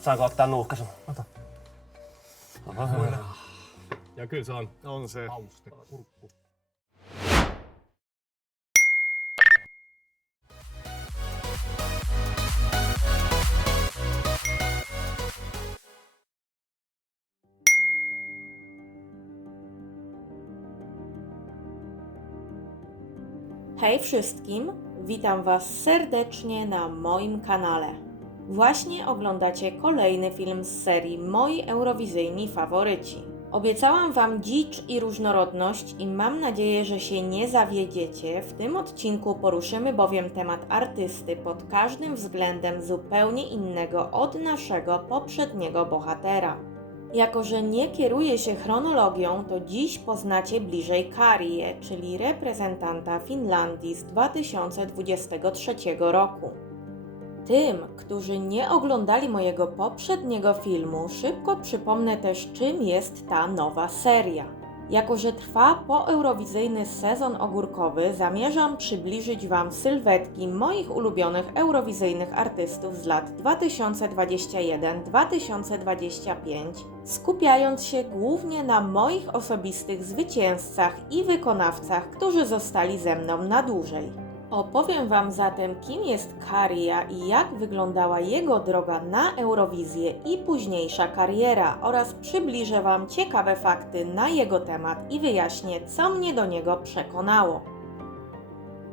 Saanko ottaa nuuhkasun? Ota. Ja kyllä se on. On se. Hauste kurkku. Hej wszystkim, witam Was serdecznie na moim kanale. Właśnie oglądacie kolejny film z serii Moi Eurowizyjni Faworyci. Obiecałam Wam dzicz i różnorodność i mam nadzieję, że się nie zawiedziecie. W tym odcinku poruszymy bowiem temat artysty pod każdym względem zupełnie innego od naszego poprzedniego bohatera. Jako że nie kieruję się chronologią, to dziś poznacie bliżej Karię, czyli reprezentanta Finlandii z 2023 roku. Tym, którzy nie oglądali mojego poprzedniego filmu, szybko przypomnę też, czym jest ta nowa seria. Jako że trwa poeurowizyjny sezon ogórkowy, zamierzam przybliżyć Wam sylwetki moich ulubionych eurowizyjnych artystów z lat 2021-2025, skupiając się głównie na moich osobistych zwycięzcach i wykonawcach, którzy zostali ze mną na dłużej. Opowiem Wam zatem, kim jest Karia i jak wyglądała jego droga na Eurowizję i późniejsza kariera oraz przybliżę Wam ciekawe fakty na jego temat i wyjaśnię, co mnie do niego przekonało.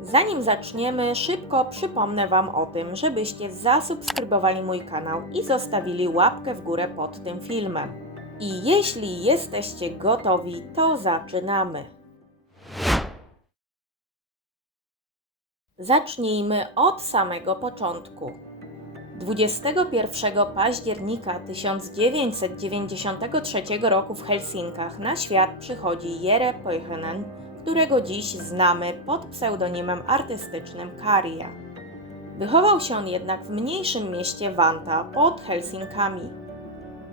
Zanim zaczniemy, szybko przypomnę Wam o tym, żebyście zasubskrybowali mój kanał i zostawili łapkę w górę pod tym filmem. I jeśli jesteście gotowi, to zaczynamy! Zacznijmy od samego początku. 21 października 1993 roku w Helsinkach na świat przychodzi Jere Pöyhönen, którego dziś znamy pod pseudonimem artystycznym Karia. Wychował się on jednak w mniejszym mieście Vantaa pod Helsinkami.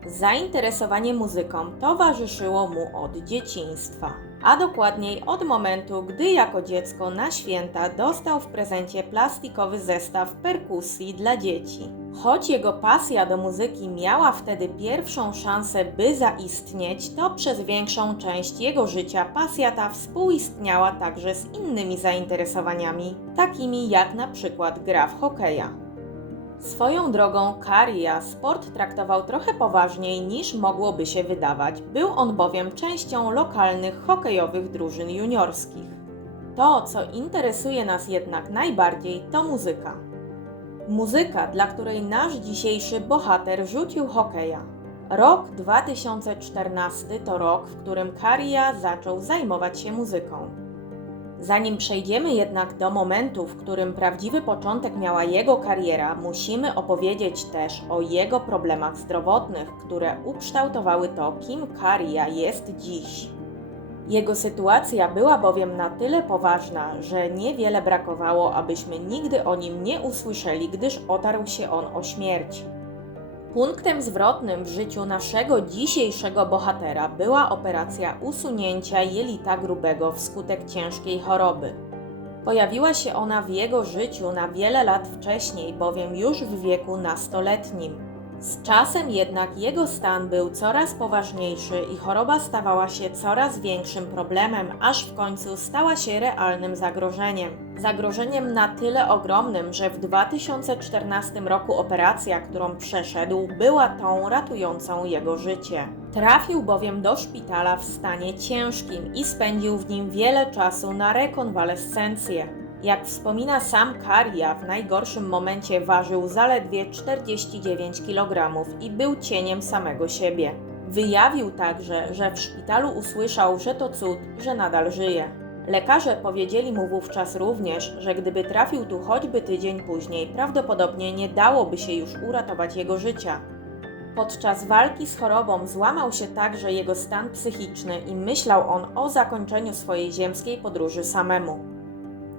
Zainteresowanie muzyką towarzyszyło mu od dzieciństwa, a dokładniej od momentu, gdy jako dziecko na święta dostał w prezencie plastikowy zestaw perkusji dla dzieci. Choć jego pasja do muzyki miała wtedy pierwszą szansę, by zaistnieć, to przez większą część jego życia pasja ta współistniała także z innymi zainteresowaniami, takimi jak na przykład gra w hokeja. Swoją drogą Karia sport traktował trochę poważniej niż mogłoby się wydawać, był on bowiem częścią lokalnych hokejowych drużyn juniorskich. To, co interesuje nas jednak najbardziej, to muzyka. Muzyka, dla której nasz dzisiejszy bohater rzucił hokeja. Rok 2014 to rok, w którym Karia zaczął zajmować się muzyką. Zanim przejdziemy jednak do momentu, w którym prawdziwy początek miała jego kariera, musimy opowiedzieć też o jego problemach zdrowotnych, które ukształtowały to, kim Karia jest dziś. Jego sytuacja była bowiem na tyle poważna, że niewiele brakowało, abyśmy nigdy o nim nie usłyszeli, gdyż otarł się on o śmierć. Punktem zwrotnym w życiu naszego dzisiejszego bohatera była operacja usunięcia jelita grubego wskutek ciężkiej choroby. Pojawiła się ona w jego życiu na wiele lat wcześniej, bowiem już w wieku nastoletnim. Z czasem jednak jego stan był coraz poważniejszy i choroba stawała się coraz większym problemem, aż w końcu stała się realnym zagrożeniem. Zagrożeniem na tyle ogromnym, że w 2014 roku operacja, którą przeszedł, była tą ratującą jego życie. Trafił bowiem do szpitala w stanie ciężkim i spędził w nim wiele czasu na rekonwalescencję. Jak wspomina sam Karia, w najgorszym momencie ważył zaledwie 49 kg i był cieniem samego siebie. Wyjawił także, że w szpitalu usłyszał, że to cud, że nadal żyje. Lekarze powiedzieli mu wówczas również, że gdyby trafił tu choćby tydzień później, prawdopodobnie nie dałoby się już uratować jego życia. Podczas walki z chorobą złamał się także jego stan psychiczny i myślał on o zakończeniu swojej ziemskiej podróży samemu.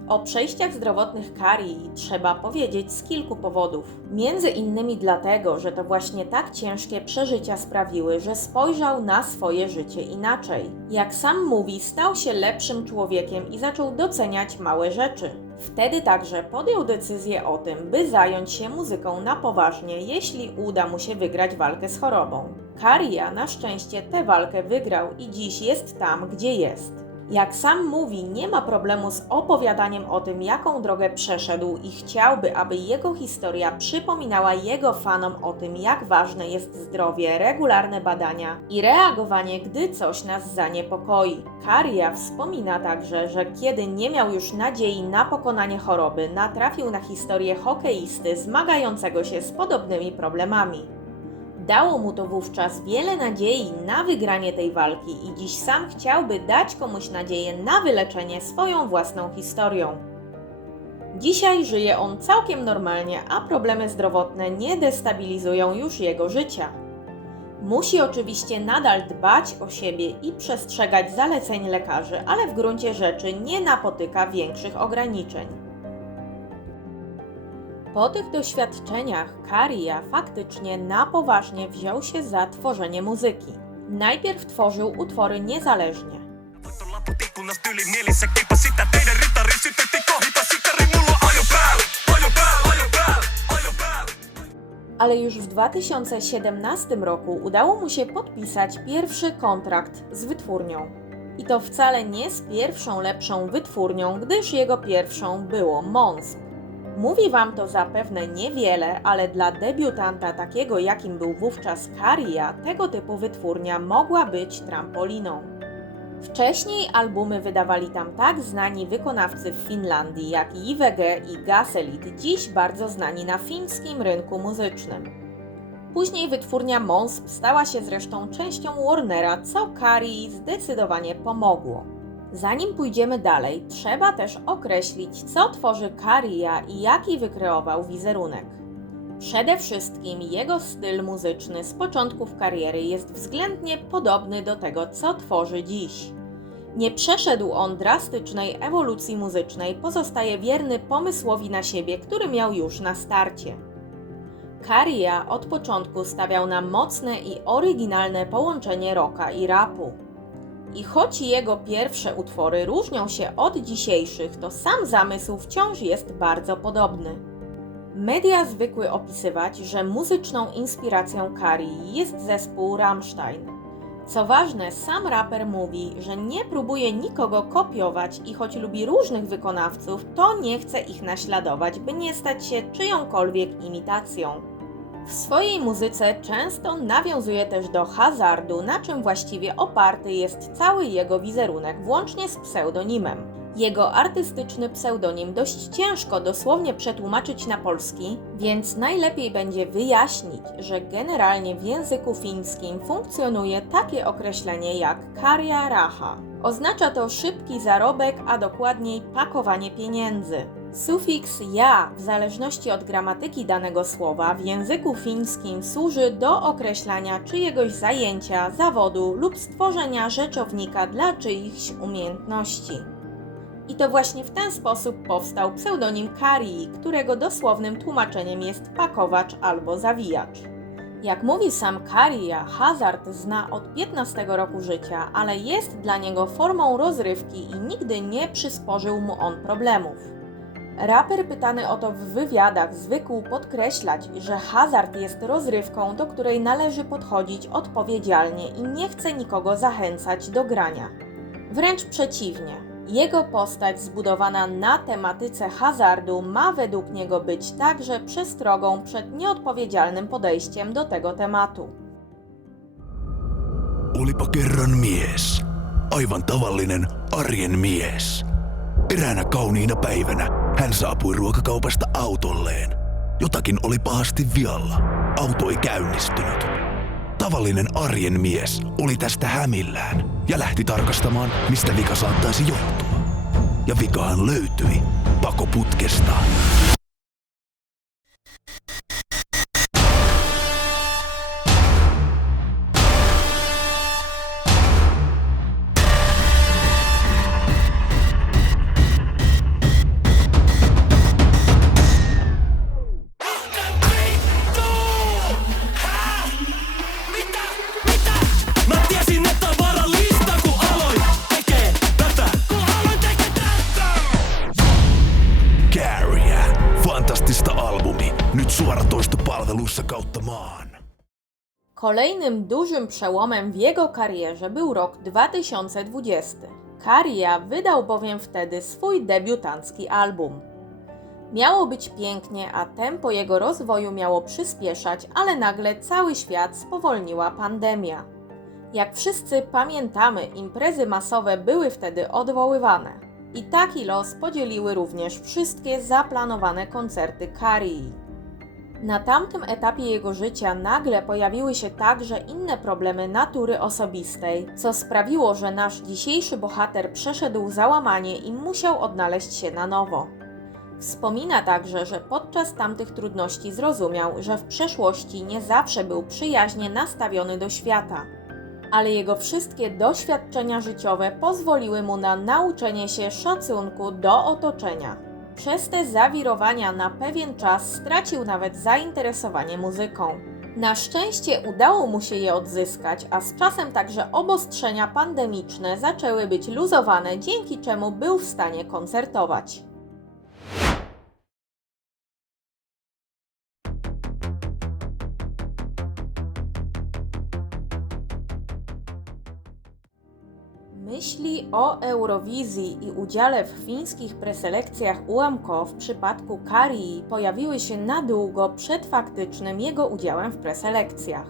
O przejściach zdrowotnych Karii trzeba powiedzieć z kilku powodów. Między innymi dlatego, że to właśnie tak ciężkie przeżycia sprawiły, że spojrzał na swoje życie inaczej. Jak sam mówi, stał się lepszym człowiekiem i zaczął doceniać małe rzeczy. Wtedy także podjął decyzję o tym, by zająć się muzyką na poważnie, jeśli uda mu się wygrać walkę z chorobą. Kariya na szczęście tę walkę wygrał i dziś jest tam, gdzie jest. Jak sam mówi, nie ma problemu z opowiadaniem o tym, jaką drogę przeszedł i chciałby, aby jego historia przypominała jego fanom o tym, jak ważne jest zdrowie, regularne badania i reagowanie, gdy coś nas zaniepokoi. Kariya wspomina także, że kiedy nie miał już nadziei na pokonanie choroby, natrafił na historię hokeisty zmagającego się z podobnymi problemami. Dało mu to wówczas wiele nadziei na wygranie tej walki i dziś sam chciałby dać komuś nadzieję na wyleczenie swoją własną historią. Dzisiaj żyje on całkiem normalnie, a problemy zdrowotne nie destabilizują już jego życia. Musi oczywiście nadal dbać o siebie i przestrzegać zaleceń lekarzy, ale w gruncie rzeczy nie napotyka większych ograniczeń. Po tych doświadczeniach Kariya faktycznie na poważnie wziął się za tworzenie muzyki. Najpierw tworzył utwory niezależnie. Ale już w 2017 roku udało mu się podpisać pierwszy kontrakt z wytwórnią. I to wcale nie z pierwszą lepszą wytwórnią, gdyż jego pierwszą było Monsp. Mówi wam to zapewne niewiele, ale dla debiutanta takiego jakim był wówczas Kariya, tego typu wytwórnia mogła być trampoliną. Wcześniej albumy wydawali tam tak znani wykonawcy w Finlandii jak JVG i Gaselit, dziś bardzo znani na fińskim rynku muzycznym. Później wytwórnia Monsp stała się zresztą częścią Warnera, co Karyi zdecydowanie pomogło. Zanim pójdziemy dalej, trzeba też określić, co tworzy Kariya i jaki wykreował wizerunek. Przede wszystkim jego styl muzyczny z początków kariery jest względnie podobny do tego, co tworzy dziś. Nie przeszedł on drastycznej ewolucji muzycznej, pozostaje wierny pomysłowi na siebie, który miał już na starcie. Kariya od początku stawiał na mocne i oryginalne połączenie rocka i rapu. I choć jego pierwsze utwory różnią się od dzisiejszych, to sam zamysł wciąż jest bardzo podobny. Media zwykły opisywać, że muzyczną inspiracją Karyi jest zespół Rammstein. Co ważne, sam raper mówi, że nie próbuje nikogo kopiować i choć lubi różnych wykonawców, to nie chce ich naśladować, by nie stać się czyjąkolwiek imitacją. W swojej muzyce często nawiązuje też do hazardu, na czym właściwie oparty jest cały jego wizerunek, włącznie z pseudonimem. Jego artystyczny pseudonim dość ciężko dosłownie przetłumaczyć na polski, więc najlepiej będzie wyjaśnić, że generalnie w języku fińskim funkcjonuje takie określenie jak karja raha. Oznacza to szybki zarobek, a dokładniej pakowanie pieniędzy. Sufiks ja, w zależności od gramatyki danego słowa, w języku fińskim służy do określania czyjegoś zajęcia, zawodu lub stworzenia rzeczownika dla czyichś umiejętności. I to właśnie w ten sposób powstał pseudonim Karyi, którego dosłownym tłumaczeniem jest pakowacz albo zawijacz. Jak mówi sam Kariya, hazard zna od 15 roku życia, ale jest dla niego formą rozrywki i nigdy nie przysporzył mu on problemów. Raper pytany o to w wywiadach zwykł podkreślać, że hazard jest rozrywką, do której należy podchodzić odpowiedzialnie i nie chce nikogo zachęcać do grania. Wręcz przeciwnie. Jego postać zbudowana na tematyce hazardu ma według niego być także przestrogą przed nieodpowiedzialnym podejściem do tego tematu. Olipa kerran mies. Aivan tavallinen arjen mies. Eräänä kauniina päivänä hän saapui ruokakaupasta autolleen. Jotakin oli pahasti vialla. Auto ei käynnistynyt. Tavallinen arjen mies oli tästä hämillään ja lähti tarkastamaan, mistä vika saattaisi johtua. Ja vikahan löytyi pakoputkesta. Kolejnym dużym przełomem w jego karierze był rok 2020. Kariya wydał bowiem wtedy swój debiutancki album. Miało być pięknie, a tempo jego rozwoju miało przyspieszać, ale nagle cały świat spowolniła pandemia. Jak wszyscy pamiętamy, imprezy masowe były wtedy odwoływane. I taki los podzieliły również wszystkie zaplanowane koncerty Karyi. Na tamtym etapie jego życia nagle pojawiły się także inne problemy natury osobistej, co sprawiło, że nasz dzisiejszy bohater przeszedł załamanie i musiał odnaleźć się na nowo. Wspomina także, że podczas tamtych trudności zrozumiał, że w przeszłości nie zawsze był przyjaźnie nastawiony do świata, ale jego wszystkie doświadczenia życiowe pozwoliły mu na nauczenie się szacunku do otoczenia. Przez te zawirowania na pewien czas stracił nawet zainteresowanie muzyką. Na szczęście udało mu się je odzyskać, a z czasem także obostrzenia pandemiczne zaczęły być luzowane, dzięki czemu był w stanie koncertować. Myśli o Eurowizji i udziale w fińskich preselekcjach UAMKO w przypadku Karyi pojawiły się na długo przed faktycznym jego udziałem w preselekcjach.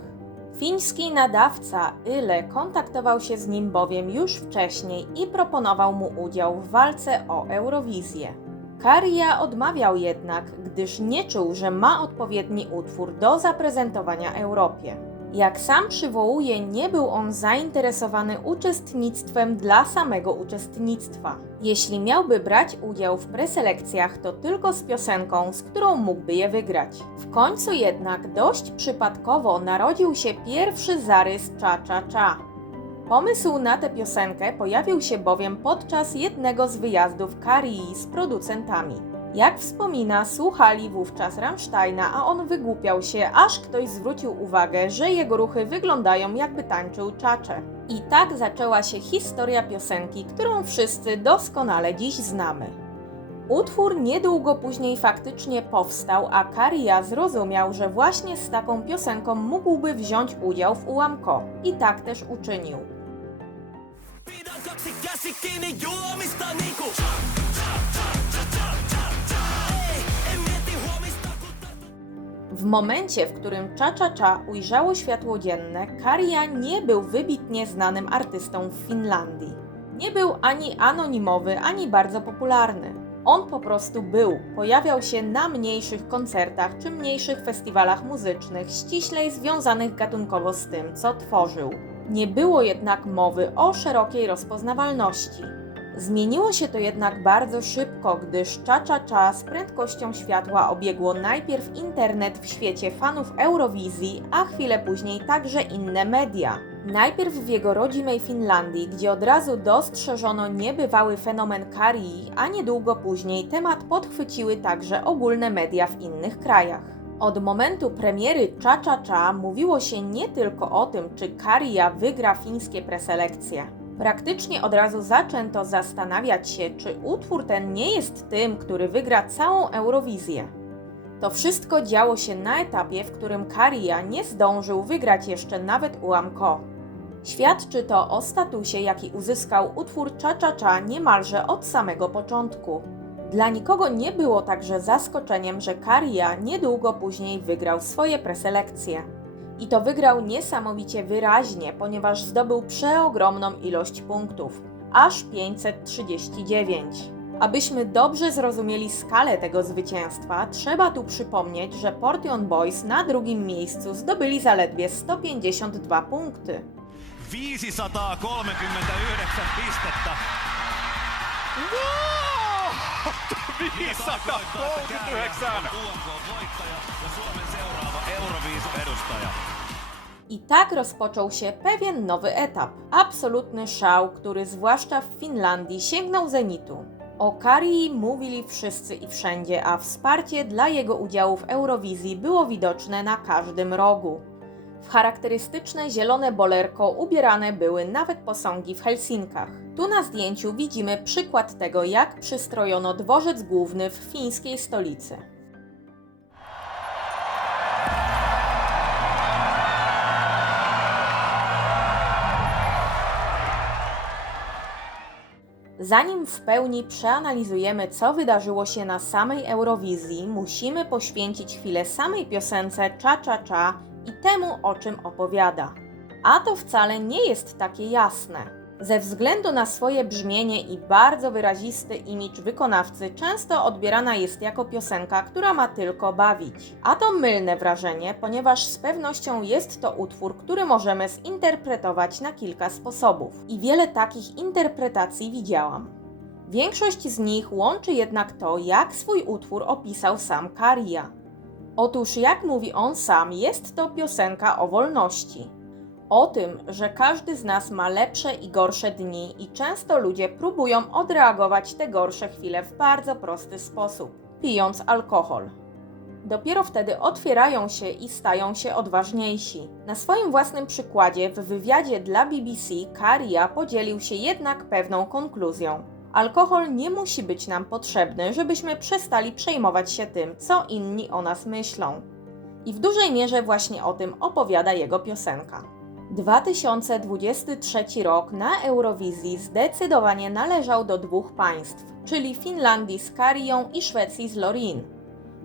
Fiński nadawca Yle kontaktował się z nim bowiem już wcześniej i proponował mu udział w walce o Eurowizję. Kariya odmawiał jednak, gdyż nie czuł, że ma odpowiedni utwór do zaprezentowania Europie. Jak sam przywołuje, nie był on zainteresowany uczestnictwem dla samego uczestnictwa. Jeśli miałby brać udział w preselekcjach, to tylko z piosenką, z którą mógłby je wygrać. W końcu jednak dość przypadkowo narodził się pierwszy zarys Cha Cha Cha. Pomysł na tę piosenkę pojawił się bowiem podczas jednego z wyjazdów Karyi z producentami. Jak wspomina, słuchali wówczas Rammsteina, a on wygłupiał się, aż ktoś zwrócił uwagę, że jego ruchy wyglądają, jakby tańczył czacze. I tak zaczęła się historia piosenki, którą wszyscy doskonale dziś znamy. Utwór niedługo później faktycznie powstał, a Kariya zrozumiał, że właśnie z taką piosenką mógłby wziąć udział w UAMKO. I tak też uczynił. W momencie, w którym Cha Cha Cha ujrzało światło dzienne, Kariya nie był wybitnie znanym artystą w Finlandii. Nie był ani anonimowy, ani bardzo popularny. On po prostu był, pojawiał się na mniejszych koncertach czy mniejszych festiwalach muzycznych, ściślej związanych gatunkowo z tym, co tworzył. Nie było jednak mowy o szerokiej rozpoznawalności. Zmieniło się to jednak bardzo szybko, gdyż Cha Cha Cha z prędkością światła obiegło najpierw internet w świecie fanów Eurowizji, a chwilę później także inne media. Najpierw w jego rodzimej Finlandii, gdzie od razu dostrzeżono niebywały fenomen Karyi, a niedługo później temat podchwyciły także ogólne media w innych krajach. Od momentu premiery Cha Cha Cha mówiło się nie tylko o tym, czy Kariya wygra fińskie preselekcje. Praktycznie od razu zaczęto zastanawiać się, czy utwór ten nie jest tym, który wygra całą Eurowizję. To wszystko działo się na etapie, w którym Kariya nie zdążył wygrać jeszcze nawet UAMKO. Świadczy to o statusie, jaki uzyskał utwór Cha Cha Cha niemalże od samego początku. Dla nikogo nie było także zaskoczeniem, że Kariya niedługo później wygrał swoje preselekcje. I to wygrał niesamowicie wyraźnie, ponieważ zdobył przeogromną ilość punktów, aż 539. Abyśmy dobrze zrozumieli skalę tego zwycięstwa, trzeba tu przypomnieć, że Portion Boys na drugim miejscu zdobyli zaledwie 152 punkty. 539 pistettä. Wow! 539! Voittaja ja Suomen seuraava Euroviisu-edustaja. I tak rozpoczął się pewien nowy etap. Absolutny szał, który zwłaszcza w Finlandii sięgnął zenitu. O Karyi mówili wszyscy i wszędzie, a wsparcie dla jego udziału w Eurowizji było widoczne na każdym rogu. W charakterystyczne zielone bolerko ubierane były nawet posągi w Helsinkach. Tu na zdjęciu widzimy przykład tego, jak przystrojono dworzec główny w fińskiej stolicy. Zanim w pełni przeanalizujemy, co wydarzyło się na samej Eurowizji, musimy poświęcić chwilę samej piosence Cha Cha Cha i temu, o czym opowiada. A to wcale nie jest takie jasne. Ze względu na swoje brzmienie i bardzo wyrazisty imidż wykonawcy często odbierana jest jako piosenka, która ma tylko bawić. A to mylne wrażenie, ponieważ z pewnością jest to utwór, który możemy zinterpretować na kilka sposobów. I wiele takich interpretacji widziałam. Większość z nich łączy jednak to, jak swój utwór opisał sam Kariya. Otóż, jak mówi on sam, jest to piosenka o wolności. O tym, że każdy z nas ma lepsze i gorsze dni i często ludzie próbują odreagować te gorsze chwile w bardzo prosty sposób, pijąc alkohol. Dopiero wtedy otwierają się i stają się odważniejsi. Na swoim własnym przykładzie w wywiadzie dla BBC Kariya podzielił się jednak pewną konkluzją. Alkohol nie musi być nam potrzebny, żebyśmy przestali przejmować się tym, co inni o nas myślą. I w dużej mierze właśnie o tym opowiada jego piosenka. 2023 rok na Eurowizji zdecydowanie należał do dwóch państw, czyli Finlandii z Kariyą i Szwecji z Loreen.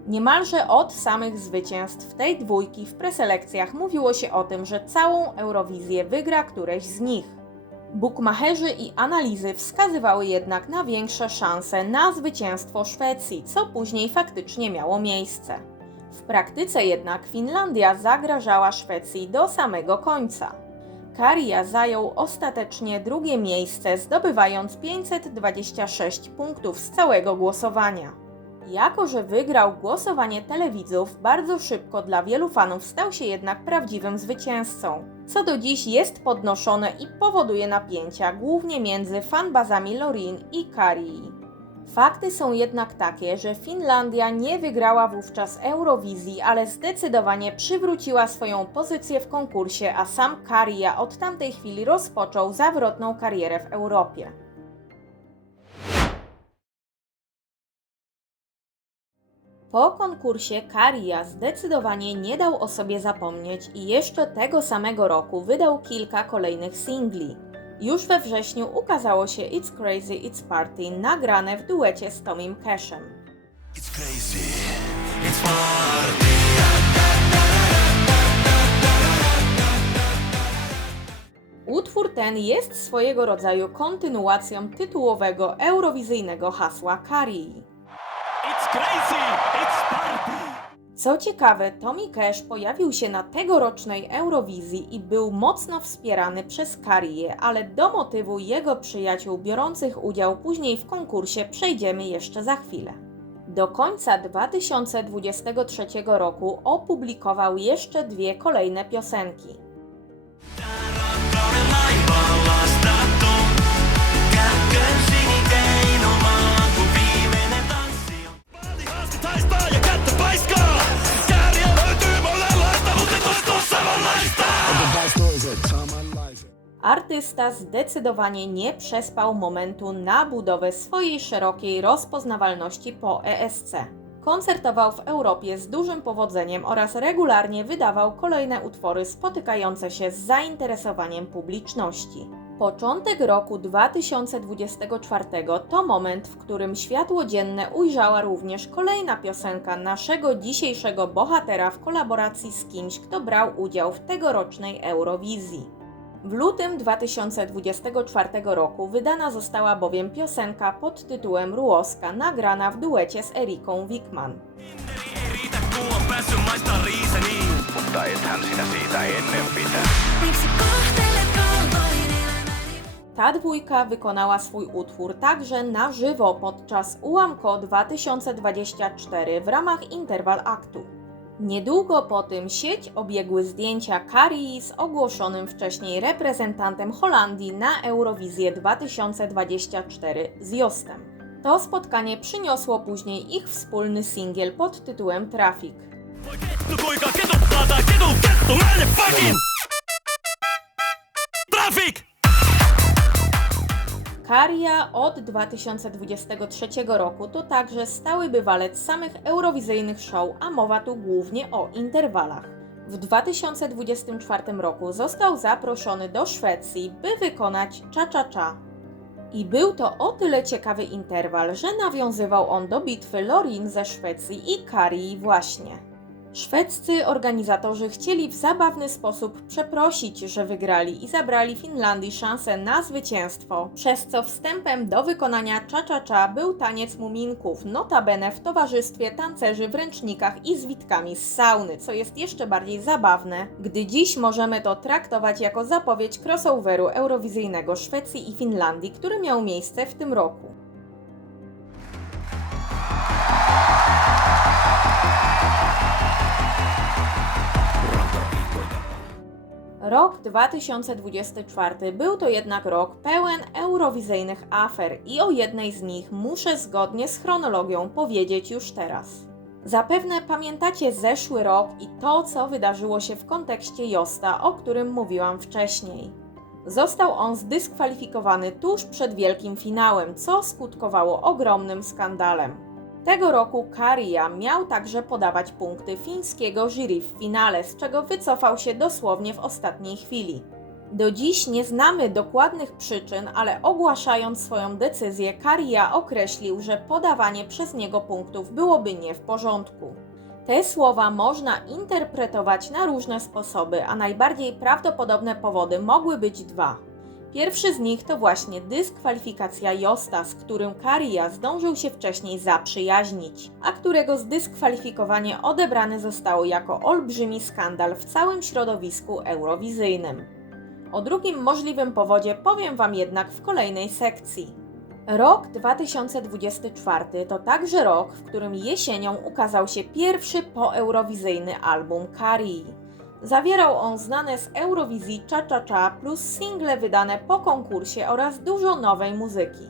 Niemalże od samych zwycięstw tej dwójki w preselekcjach mówiło się o tym, że całą Eurowizję wygra któreś z nich. Bukmacherzy i analizy wskazywały jednak na większe szanse na zwycięstwo Szwecji, co później faktycznie miało miejsce. W praktyce jednak Finlandia zagrażała Szwecji do samego końca. Kariya zajął ostatecznie drugie miejsce, zdobywając 526 punktów z całego głosowania. Jako że wygrał głosowanie telewidzów, bardzo szybko dla wielu fanów stał się jednak prawdziwym zwycięzcą, co do dziś jest podnoszone i powoduje napięcia głównie między fanbazami Loreen i Kariyy. Fakty są jednak takie, że Finlandia nie wygrała wówczas Eurowizji, ale zdecydowanie przywróciła swoją pozycję w konkursie, a sam Kariya od tamtej chwili rozpoczął zawrotną karierę w Europie. Po konkursie Kariya zdecydowanie nie dał o sobie zapomnieć i jeszcze tego samego roku wydał kilka kolejnych singli. Już we wrześniu ukazało się It's Crazy, It's Party, nagrane w duecie z Tomim Cashem. It's crazy, it's party. Utwór ten jest swojego rodzaju kontynuacją tytułowego eurowizyjnego hasła Kariyy. It's crazy, it's party! Co ciekawe, Tommy Cash pojawił się na tegorocznej Eurowizji i był mocno wspierany przez Kariyę, ale do motywu jego przyjaciół biorących udział później w konkursie przejdziemy jeszcze za chwilę. Do końca 2023 roku opublikował jeszcze dwie kolejne piosenki. Artysta zdecydowanie nie przespał momentu na budowę swojej szerokiej rozpoznawalności po ESC. Koncertował w Europie z dużym powodzeniem oraz regularnie wydawał kolejne utwory spotykające się z zainteresowaniem publiczności. Początek roku 2024 to moment, w którym światło dzienne ujrzała również kolejna piosenka naszego dzisiejszego bohatera w kolaboracji z kimś, kto brał udział w tegorocznej Eurowizji. W lutym 2024 roku wydana została bowiem piosenka pod tytułem Ruoska, nagrana w duecie z Eriką Wikman. Ta dwójka wykonała swój utwór także na żywo podczas UAMCO 2024 w ramach Interval Aktu. Niedługo po tym sieć obiegły zdjęcia Kariyy z ogłoszonym wcześniej reprezentantem Holandii na Eurowizję 2024 z Jostem. To spotkanie przyniosło później ich wspólny singiel pod tytułem Traffic. Kariya od 2023 roku to także stały bywalec samych eurowizyjnych show, a mowa tu głównie o interwalach. W 2024 roku został zaproszony do Szwecji, by wykonać Cha Cha Cha. I był to o tyle ciekawy interwal, że nawiązywał on do bitwy Lorin ze Szwecji i Karii właśnie. Szwedzcy organizatorzy chcieli w zabawny sposób przeprosić, że wygrali i zabrali Finlandii szansę na zwycięstwo, przez co wstępem do wykonania cha-cha-cha był taniec muminków, notabene w towarzystwie tancerzy w ręcznikach i z witkami z sauny, co jest jeszcze bardziej zabawne, gdy dziś możemy to traktować jako zapowiedź crossoveru eurowizyjnego Szwecji i Finlandii, który miał miejsce w tym roku. Rok 2024 był to jednak rok pełen eurowizyjnych afer i o jednej z nich muszę zgodnie z chronologią powiedzieć już teraz. Zapewne pamiętacie zeszły rok i to, co wydarzyło się w kontekście Josta, o którym mówiłam wcześniej. Został on zdyskwalifikowany tuż przed wielkim finałem, co skutkowało ogromnym skandalem. Tego roku Käärijä miał także podawać punkty fińskiego jury w finale, z czego wycofał się dosłownie w ostatniej chwili. Do dziś nie znamy dokładnych przyczyn, ale ogłaszając swoją decyzję, Käärijä określił, że podawanie przez niego punktów byłoby nie w porządku. Te słowa można interpretować na różne sposoby, a najbardziej prawdopodobne powody mogły być dwa. Pierwszy z nich to właśnie dyskwalifikacja Josta, z którym Käärijä zdążył się wcześniej zaprzyjaźnić, a którego zdyskwalifikowanie odebrane zostało jako olbrzymi skandal w całym środowisku eurowizyjnym. O drugim możliwym powodzie powiem Wam jednak w kolejnej sekcji. Rok 2024 to także rok, w którym jesienią ukazał się pierwszy poeurowizyjny album Käärijä. Zawierał on znane z Eurowizji cha-cha-cha plus single wydane po konkursie oraz dużo nowej muzyki.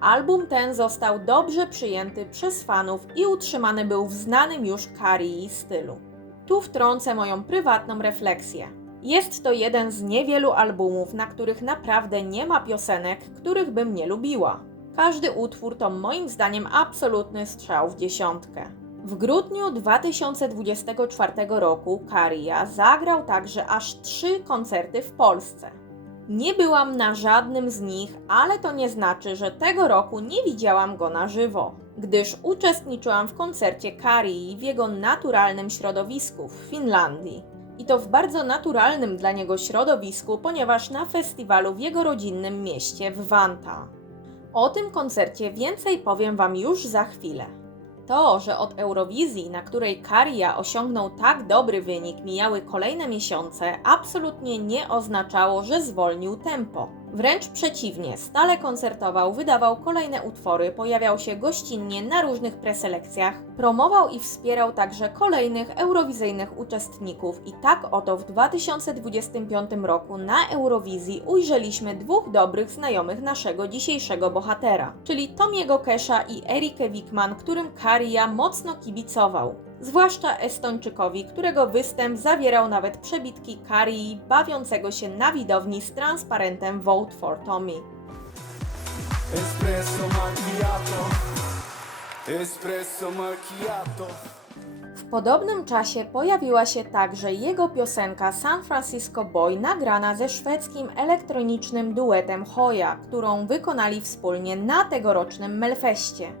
Album ten został dobrze przyjęty przez fanów i utrzymany był w znanym już Käärijä stylu. Tu wtrącę moją prywatną refleksję. Jest to jeden z niewielu albumów, na których naprawdę nie ma piosenek, których bym nie lubiła. Każdy utwór to moim zdaniem absolutny strzał w dziesiątkę. W grudniu 2024 roku Käärijä zagrał także aż 3 koncerty w Polsce. Nie byłam na żadnym z nich, ale to nie znaczy, że tego roku nie widziałam go na żywo, gdyż uczestniczyłam w koncercie Käärijä w jego naturalnym środowisku w Finlandii. I to w bardzo naturalnym dla niego środowisku, ponieważ na festiwalu w jego rodzinnym mieście w Vantaa. O tym koncercie więcej powiem Wam już za chwilę. To, że od Eurowizji, na której Käärijä osiągnął tak dobry wynik, mijały kolejne miesiące, absolutnie nie oznaczało, że zwolnił tempo. Wręcz przeciwnie, stale koncertował, wydawał kolejne utwory, pojawiał się gościnnie na różnych preselekcjach, promował i wspierał także kolejnych eurowizyjnych uczestników i tak oto w 2025 roku na Eurowizji ujrzeliśmy 2 dobrych znajomych naszego dzisiejszego bohatera, czyli Tomiego Kesha i Erikę Wikman, którym Käärijä mocno kibicował. Zwłaszcza Estończykowi, którego występ zawierał nawet przebitki Käärijä bawiącego się na widowni z transparentem Vote for Tommy. Espresso macchiato, espresso macchiato. W podobnym czasie pojawiła się także jego piosenka San Francisco Boy nagrana ze szwedzkim elektronicznym duetem Hoja, którą wykonali wspólnie na tegorocznym Melfeście.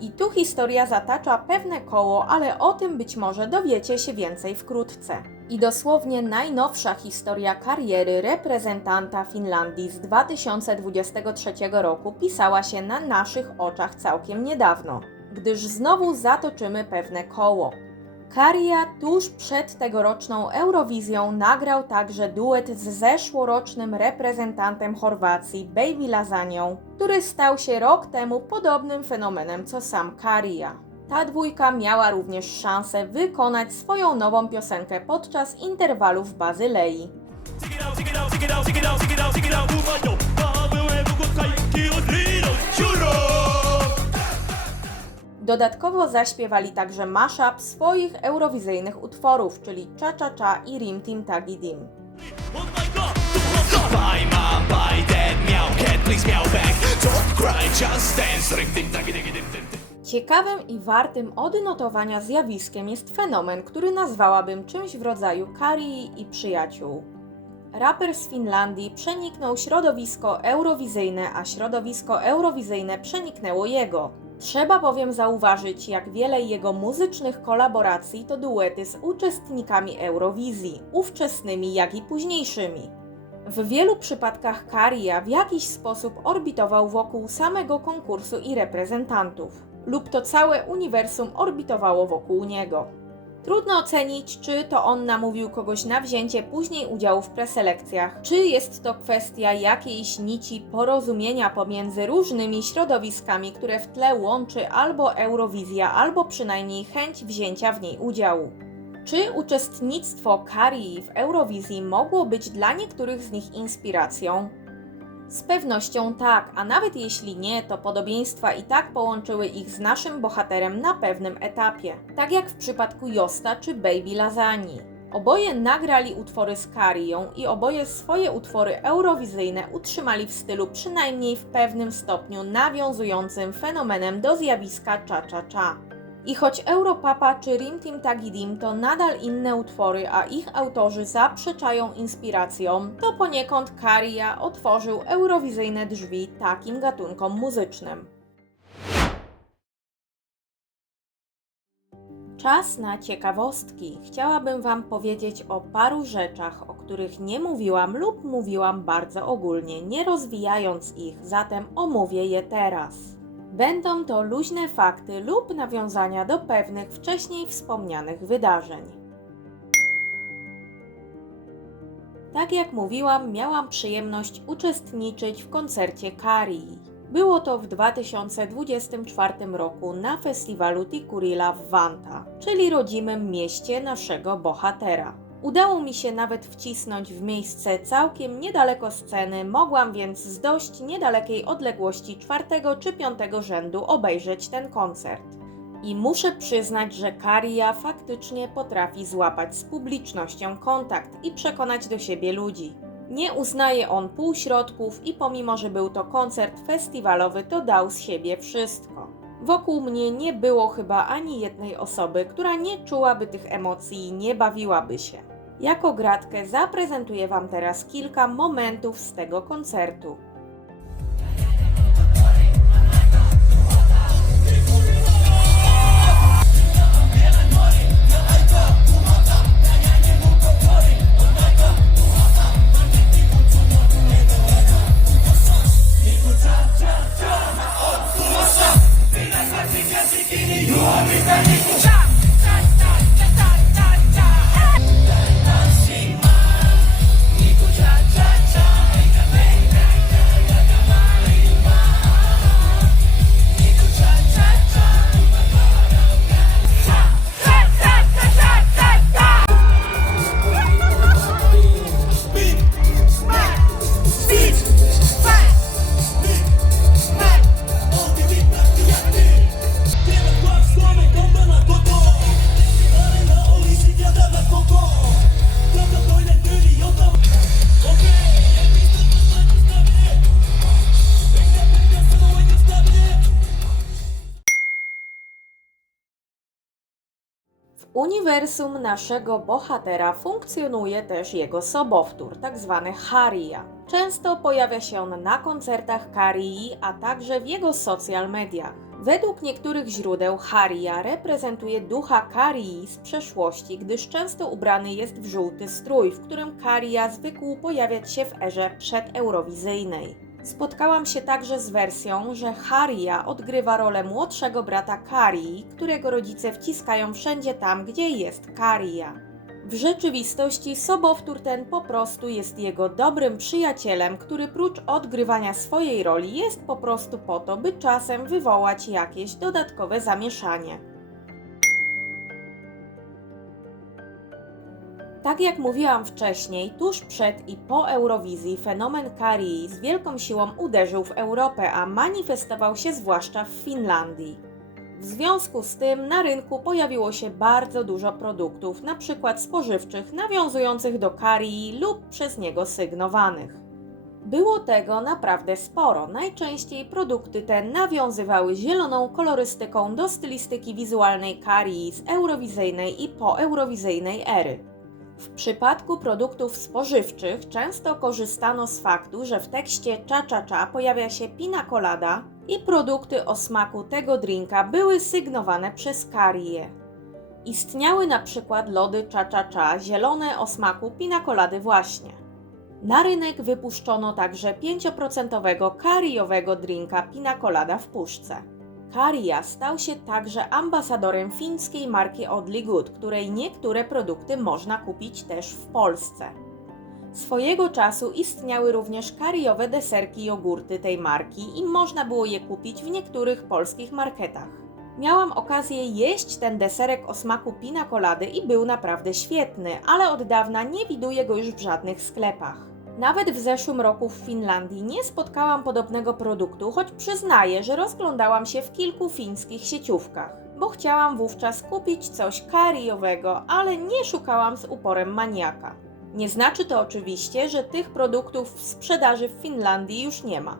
I tu historia zatacza pewne koło, ale o tym być może dowiecie się więcej wkrótce. I dosłownie najnowsza historia kariery reprezentanta Finlandii z 2023 roku pisała się na naszych oczach całkiem niedawno, gdyż znowu zatoczymy pewne koło. Käärijä tuż przed tegoroczną Eurowizją nagrał także duet z zeszłorocznym reprezentantem Chorwacji Baby Lasagną, który stał się rok temu podobnym fenomenem co sam Käärijä. Ta dwójka miała również szansę wykonać swoją nową piosenkę podczas interwalu w Bazylei. Dodatkowo zaśpiewali także mashup swoich eurowizyjnych utworów, czyli Cha Cha Cha i Rim Tim Tagi Dim. Bye mom, bye dad, meow cat, please meow back. Don't cry, just dance. Ring, ding, ding, ding, ding, ding, ding. Ciekawym i wartym odnotowania zjawiskiem jest fenomen, który nazwałabym czymś w rodzaju Karii i przyjaciół. Raper z Finlandii przeniknął środowisko eurowizyjne, a środowisko eurowizyjne przeniknęło jego. Trzeba bowiem zauważyć, jak wiele jego muzycznych kolaboracji to duety z uczestnikami Eurowizji, ówczesnymi jak i późniejszymi. W wielu przypadkach Karia w jakiś sposób orbitował wokół samego konkursu i reprezentantów, lub to całe uniwersum orbitowało wokół niego. Trudno ocenić, czy to on namówił kogoś na wzięcie później udziału w preselekcjach, czy jest to kwestia jakiejś nici porozumienia pomiędzy różnymi środowiskami, które w tle łączy albo Eurowizja, albo przynajmniej chęć wzięcia w niej udziału. Czy uczestnictwo Karii w Eurowizji mogło być dla niektórych z nich inspiracją? Z pewnością tak, a nawet jeśli nie, to podobieństwa i tak połączyły ich z naszym bohaterem na pewnym etapie, tak jak w przypadku Josta czy Baby Lasagni. Oboje nagrali utwory z Karią i oboje swoje utwory eurowizyjne utrzymali w stylu przynajmniej w pewnym stopniu nawiązującym fenomenem do zjawiska cha-cha-cha. I choć Europapa czy Rim Tim Tagi Dim to nadal inne utwory, a ich autorzy zaprzeczają inspiracjom, to poniekąd Karia otworzył eurowizyjne drzwi takim gatunkom muzycznym. Czas na ciekawostki. Chciałabym Wam powiedzieć o paru rzeczach, o których nie mówiłam lub mówiłam bardzo ogólnie, nie rozwijając ich, zatem omówię je teraz. Będą to luźne fakty lub nawiązania do pewnych wcześniej wspomnianych wydarzeń. Tak jak mówiłam, miałam przyjemność uczestniczyć w koncercie Karii. Było to w 2024 roku na festiwalu Tikkurila w Vantaa, czyli rodzimym mieście naszego bohatera. Udało mi się nawet wcisnąć w miejsce całkiem niedaleko sceny, mogłam więc z dość niedalekiej odległości 4. czy 5. rzędu obejrzeć ten koncert. I muszę przyznać, że Karia faktycznie potrafi złapać z publicznością kontakt i przekonać do siebie ludzi. Nie uznaje on półśrodków i pomimo, że był to koncert festiwalowy, to dał z siebie wszystko. Wokół mnie nie było chyba ani jednej osoby, która nie czułaby tych emocji i nie bawiłaby się. Jako gratkę zaprezentuję Wam teraz kilka momentów z tego koncertu. W uniwersum naszego bohatera funkcjonuje też jego sobowtór, tzw. Haria. Często pojawia się on na koncertach Karii, a także w jego social mediach. Według niektórych źródeł Haria reprezentuje ducha Karii z przeszłości, gdyż często ubrany jest w żółty strój, w którym Karia zwykł pojawiać się w erze przedeurowizyjnej. Spotkałam się także z wersją, że Haria odgrywa rolę młodszego brata Karii, którego rodzice wciskają wszędzie tam, gdzie jest Karia. W rzeczywistości sobowtór ten po prostu jest jego dobrym przyjacielem, który prócz odgrywania swojej roli jest po prostu po to, by czasem wywołać jakieś dodatkowe zamieszanie. Tak jak mówiłam wcześniej, tuż przed i po Eurowizji fenomen Karii z wielką siłą uderzył w Europę, a manifestował się zwłaszcza w Finlandii. W związku z tym na rynku pojawiło się bardzo dużo produktów, np. spożywczych, nawiązujących do Karii lub przez niego sygnowanych. Było tego naprawdę sporo. Najczęściej produkty te nawiązywały zieloną kolorystyką do stylistyki wizualnej Karii z eurowizyjnej i poeurowizyjnej ery. W przypadku produktów spożywczych często korzystano z faktu, że w tekście cha-cha-cha pojawia się pina colada i produkty o smaku tego drinka były sygnowane przez Karię. Istniały na przykład lody cha-cha-cha zielone o smaku pina colady właśnie. Na rynek wypuszczono także 5% kariowego drinka pina colada w puszce. Karia stał się także ambasadorem fińskiej marki Oddly Good, której niektóre produkty można kupić też w Polsce. Swojego czasu istniały również kariowe deserki jogurty tej marki i można było je kupić w niektórych polskich marketach. Miałam okazję jeść ten deserek o smaku pina colady i był naprawdę świetny, ale od dawna nie widuję go już w żadnych sklepach. Nawet w zeszłym roku w Finlandii nie spotkałam podobnego produktu, choć przyznaję, że rozglądałam się w kilku fińskich sieciówkach, bo chciałam wówczas kupić coś kariowego, ale nie szukałam z uporem maniaka. Nie znaczy to oczywiście, że tych produktów w sprzedaży w Finlandii już nie ma.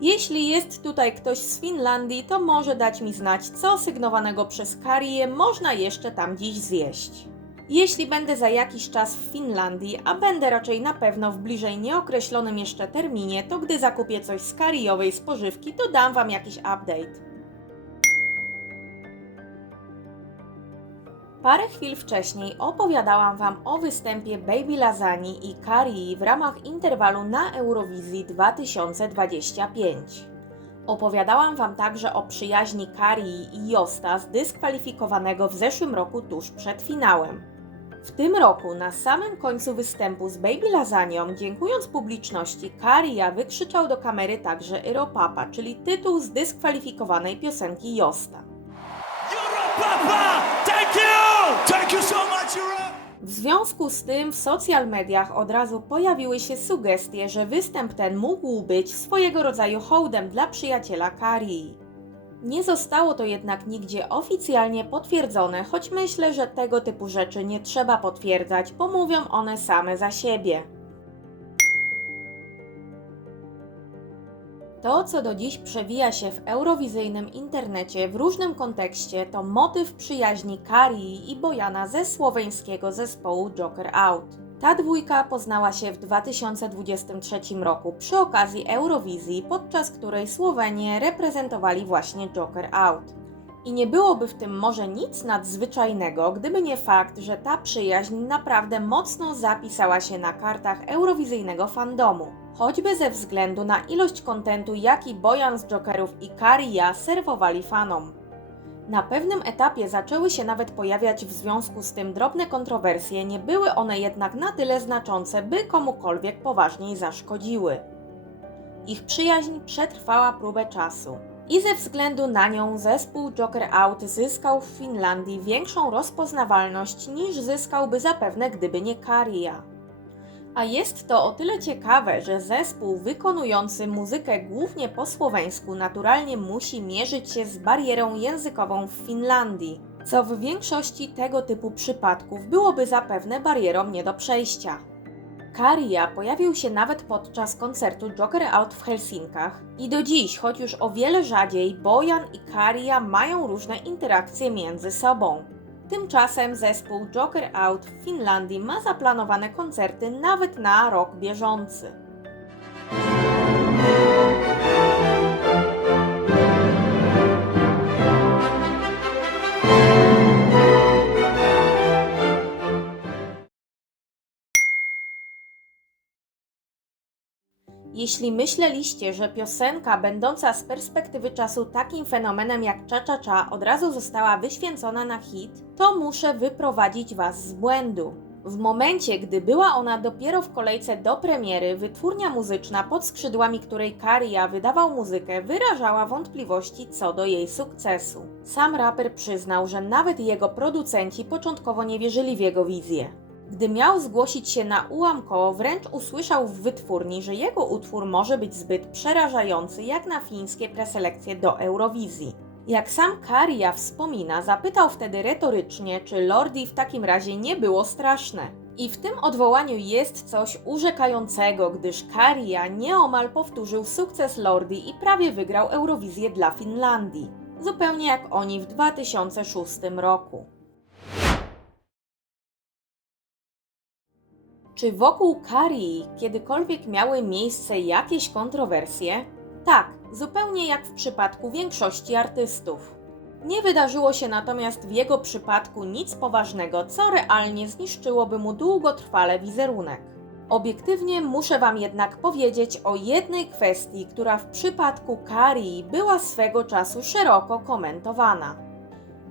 Jeśli jest tutaj ktoś z Finlandii, to może dać mi znać, co sygnowanego przez Karię można jeszcze tam dziś zjeść. Jeśli będę za jakiś czas w Finlandii, a będę raczej na pewno w bliżej nieokreślonym jeszcze terminie, to gdy zakupię coś z kariowej spożywki, to dam Wam jakiś update. Parę chwil wcześniej opowiadałam Wam o występie Baby Lasagne i Karii w ramach interwalu na Eurowizji 2025. Opowiadałam Wam także o przyjaźni Karii i Josta zdyskwalifikowanego w zeszłym roku tuż przed finałem. W tym roku na samym końcu występu z Baby Lasagną, dziękując publiczności, Karia wykrzyczał do kamery także Europapa, czyli tytuł zdyskwalifikowanej piosenki Josta. Papa, thank you! Thank you so much, Europe! W związku z tym w social mediach od razu pojawiły się sugestie, że występ ten mógł być swojego rodzaju hołdem dla przyjaciela Karii. Nie zostało to jednak nigdzie oficjalnie potwierdzone, choć myślę, że tego typu rzeczy nie trzeba potwierdzać, bo mówią one same za siebie. To, co do dziś przewija się w eurowizyjnym internecie w różnym kontekście, to motyw przyjaźni Karii i Bojana ze słoweńskiego zespołu Joker Out. Ta dwójka poznała się w 2023 roku przy okazji Eurowizji, podczas której Słowenię reprezentowali właśnie Joker Out. I nie byłoby w tym może nic nadzwyczajnego, gdyby nie fakt, że ta przyjaźń naprawdę mocno zapisała się na kartach eurowizyjnego fandomu. Choćby ze względu na ilość kontentu, jaki Bojan z Jokerów i Karia serwowali fanom. Na pewnym etapie zaczęły się nawet pojawiać w związku z tym drobne kontrowersje, nie były one jednak na tyle znaczące, by komukolwiek poważniej zaszkodziły. Ich przyjaźń przetrwała próbę czasu. I ze względu na nią zespół Joker Out zyskał w Finlandii większą rozpoznawalność niż zyskałby zapewne gdyby nie Karia. A jest to o tyle ciekawe, że zespół wykonujący muzykę głównie po słoweńsku naturalnie musi mierzyć się z barierą językową w Finlandii, co w większości tego typu przypadków byłoby zapewne barierą nie do przejścia. Karia pojawił się nawet podczas koncertu Joker Out w Helsinkach i do dziś, choć już o wiele rzadziej, Bojan i Karia mają różne interakcje między sobą. Tymczasem zespół Joker Out w Finlandii ma zaplanowane koncerty nawet na rok bieżący. Jeśli myśleliście, że piosenka będąca z perspektywy czasu takim fenomenem jak cha-cha-cha od razu została wyświęcona na hit, to muszę wyprowadzić Was z błędu. W momencie, gdy była ona dopiero w kolejce do premiery, wytwórnia muzyczna, pod skrzydłami której Karia wydawał muzykę, wyrażała wątpliwości co do jej sukcesu. Sam raper przyznał, że nawet jego producenci początkowo nie wierzyli w jego wizję. Gdy miał zgłosić się na ułamkowo, wręcz usłyszał w wytwórni, że jego utwór może być zbyt przerażający jak na fińskie preselekcje do Eurowizji. Jak sam Karia wspomina, zapytał wtedy retorycznie, czy Lordi w takim razie nie było straszne. I w tym odwołaniu jest coś urzekającego, gdyż Käärijä nieomal powtórzył sukces Lordi i prawie wygrał Eurowizję dla Finlandii. Zupełnie jak oni w 2006 roku. Czy wokół Käärijä kiedykolwiek miały miejsce jakieś kontrowersje? Tak, zupełnie jak w przypadku większości artystów. Nie wydarzyło się natomiast w jego przypadku nic poważnego, co realnie zniszczyłoby mu długotrwale wizerunek. Obiektywnie muszę Wam jednak powiedzieć o jednej kwestii, która w przypadku Käärijä była swego czasu szeroko komentowana.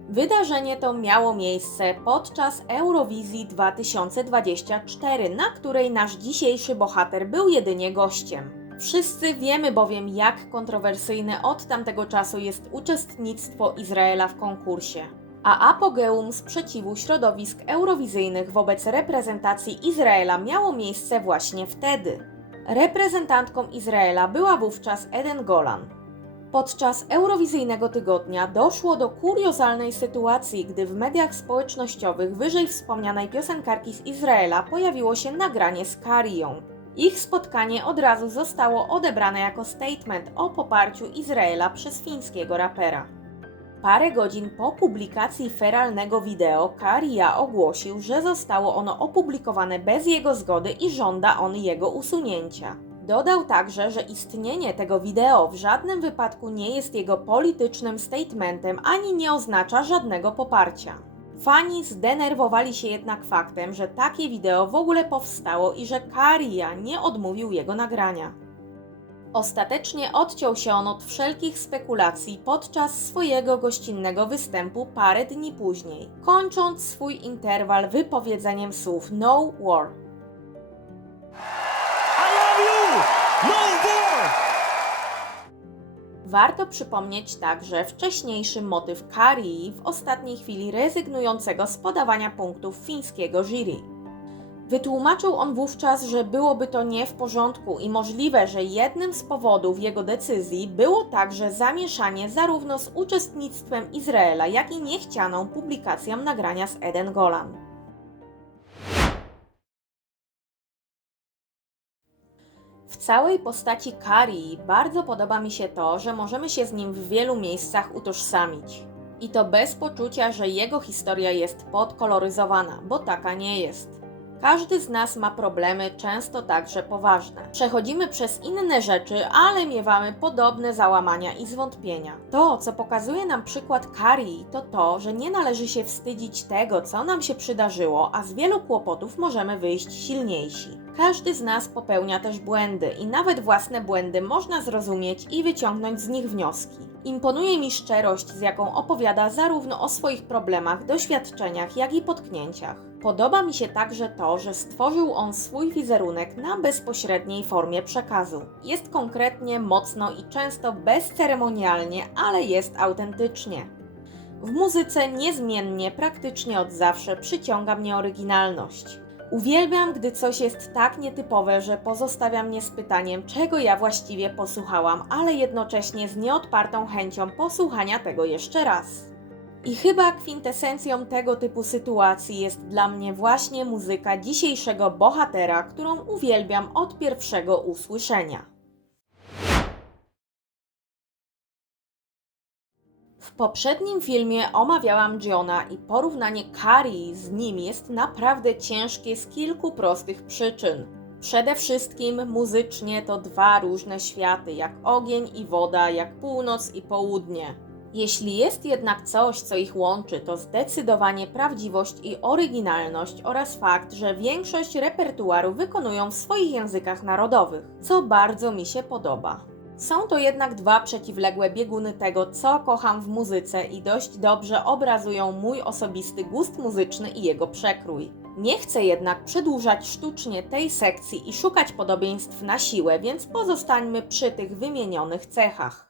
Wydarzenie to miało miejsce podczas Eurowizji 2024, na której nasz dzisiejszy bohater był jedynie gościem. Wszyscy wiemy bowiem, jak kontrowersyjne od tamtego czasu jest uczestnictwo Izraela w konkursie. A apogeum sprzeciwu środowisk eurowizyjnych wobec reprezentacji Izraela miało miejsce właśnie wtedy. Reprezentantką Izraela była wówczas Eden Golan. Podczas eurowizyjnego tygodnia doszło do kuriozalnej sytuacji, gdy w mediach społecznościowych wyżej wspomnianej piosenkarki z Izraela pojawiło się nagranie z Kääriją. Ich spotkanie od razu zostało odebrane jako statement o poparciu Izraela przez fińskiego rapera. Parę godzin po publikacji feralnego wideo Käärijä ogłosił, że zostało ono opublikowane bez jego zgody i żąda on jego usunięcia. Dodał także, że istnienie tego wideo w żadnym wypadku nie jest jego politycznym statementem ani nie oznacza żadnego poparcia. Fani zdenerwowali się jednak faktem, że takie wideo w ogóle powstało i że Käärijä nie odmówił jego nagrania. Ostatecznie odciął się on od wszelkich spekulacji podczas swojego gościnnego występu parę dni później, kończąc swój interwal wypowiedzeniem słów No War. Warto przypomnieć także wcześniejszy motyw Käärijä w ostatniej chwili rezygnującego z podawania punktów fińskiego jury. Wytłumaczył on wówczas, że byłoby to nie w porządku i możliwe, że jednym z powodów jego decyzji było także zamieszanie zarówno z uczestnictwem Izraela, jak i niechcianą publikacją nagrania z Eden Golan. W całej postaci Käärijä bardzo podoba mi się to, że możemy się z nim w wielu miejscach utożsamić. I to bez poczucia, że jego historia jest podkoloryzowana, bo taka nie jest. Każdy z nas ma problemy, często także poważne. Przechodzimy przez inne rzeczy, ale miewamy podobne załamania i zwątpienia. To, co pokazuje nam przykład Käärijä, to to, że nie należy się wstydzić tego, co nam się przydarzyło, a z wielu kłopotów możemy wyjść silniejsi. Każdy z nas popełnia też błędy i nawet własne błędy można zrozumieć i wyciągnąć z nich wnioski. Imponuje mi szczerość, z jaką opowiada zarówno o swoich problemach, doświadczeniach, jak i potknięciach. Podoba mi się także to, że stworzył on swój wizerunek na bezpośredniej formie przekazu. Jest konkretnie, mocno i często bezceremonialnie, ale jest autentycznie. W muzyce niezmiennie, praktycznie od zawsze przyciąga mnie oryginalność. Uwielbiam, gdy coś jest tak nietypowe, że pozostawia mnie z pytaniem, czego ja właściwie posłuchałam, ale jednocześnie z nieodpartą chęcią posłuchania tego jeszcze raz. I chyba kwintesencją tego typu sytuacji jest dla mnie właśnie muzyka dzisiejszego bohatera, którą uwielbiam od pierwszego usłyszenia. W poprzednim filmie omawiałam Johna i porównanie Käärijä z nim jest naprawdę ciężkie z kilku prostych przyczyn. Przede wszystkim muzycznie to dwa różne światy, jak ogień i woda, jak północ i południe. Jeśli jest jednak coś, co ich łączy, to zdecydowanie prawdziwość i oryginalność oraz fakt, że większość repertuaru wykonują w swoich językach narodowych, co bardzo mi się podoba. Są to jednak dwa przeciwległe bieguny tego, co kocham w muzyce i dość dobrze obrazują mój osobisty gust muzyczny i jego przekrój. Nie chcę jednak przedłużać sztucznie tej sekcji i szukać podobieństw na siłę, więc pozostańmy przy tych wymienionych cechach.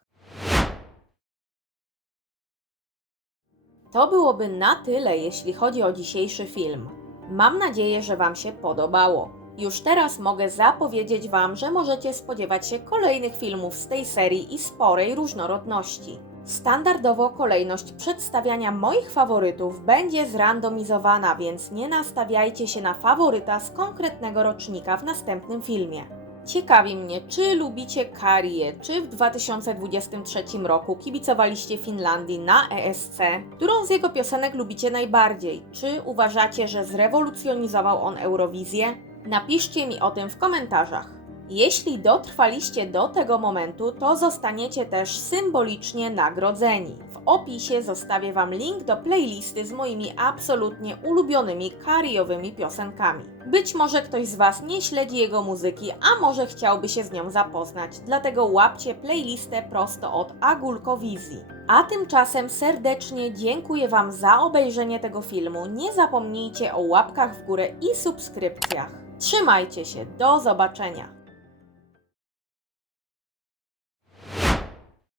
To byłoby na tyle, jeśli chodzi o dzisiejszy film. Mam nadzieję, że Wam się podobało. Już teraz mogę zapowiedzieć Wam, że możecie spodziewać się kolejnych filmów z tej serii i sporej różnorodności. Standardowo kolejność przedstawiania moich faworytów będzie zrandomizowana, więc nie nastawiajcie się na faworyta z konkretnego rocznika w następnym filmie. Ciekawi mnie, czy lubicie Karię, czy w 2023 roku kibicowaliście Finlandii na ESC, którą z jego piosenek lubicie najbardziej, czy uważacie, że zrewolucjonizował on Eurowizję? Napiszcie mi o tym w komentarzach. Jeśli dotrwaliście do tego momentu, to zostaniecie też symbolicznie nagrodzeni. W opisie zostawię Wam link do playlisty z moimi absolutnie ulubionymi kariowymi piosenkami. Być może ktoś z Was nie śledzi jego muzyki, a może chciałby się z nią zapoznać, dlatego łapcie playlistę prosto od Agulkowizji. A tymczasem serdecznie dziękuję Wam za obejrzenie tego filmu. Nie zapomnijcie o łapkach w górę i subskrypcjach. Trzymajcie się, do zobaczenia!